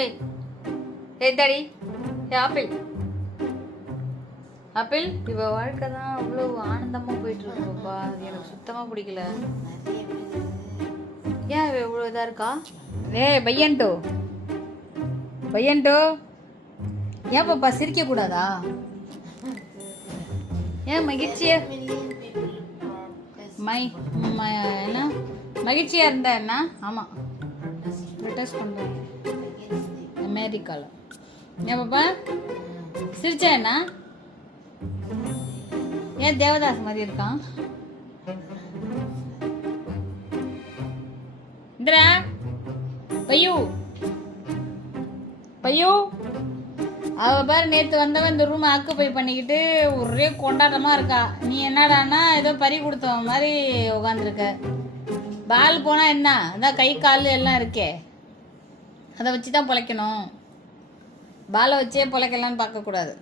ஏய் தாடி apple apple இவ வாழ்க்கை தான் அவ்வளோ ஆனந்தமா போயிட்டு இருக்கு பாப்பா. அது எனக்கு சுத்தமா பிடிக்கல. ஏன் இவ இவ்வளோ இதா இருக்கா? ஏய் பையன்டோ ஏன் பாப்பா சிரிக்க கூடாதா? ஏன் மகிழ்ச்சியா என்ன மகிழ்ச்சியா இருந்தா என்ன? ஆமா ப்ரொடெஸ்ட் பண்றேன் அமெரிக்கால. ஏன் பாப்பா சிரிச்சா என்ன? ஏன் தேவதாஸ் மாதிரி இருக்கான்? இந்திரா பையு அவ பாரு நேற்று வந்தவன் இந்த ரூம் ஆக்குப்பை பண்ணிக்கிட்டு ஒரே கொண்டாட்டமா இருக்கா. நீ என்னடானா ஏதோ பறி கொடுத்தவன் மாதிரி உட்காந்துருக்க. பால் போனா என்ன, அதான் கை கால் எல்லாம் இருக்கே, அதை வச்சு தான் பிழைக்கணும். பாலை வச்சே பிழைக்கலான்னு பார்க்கக்கூடாது.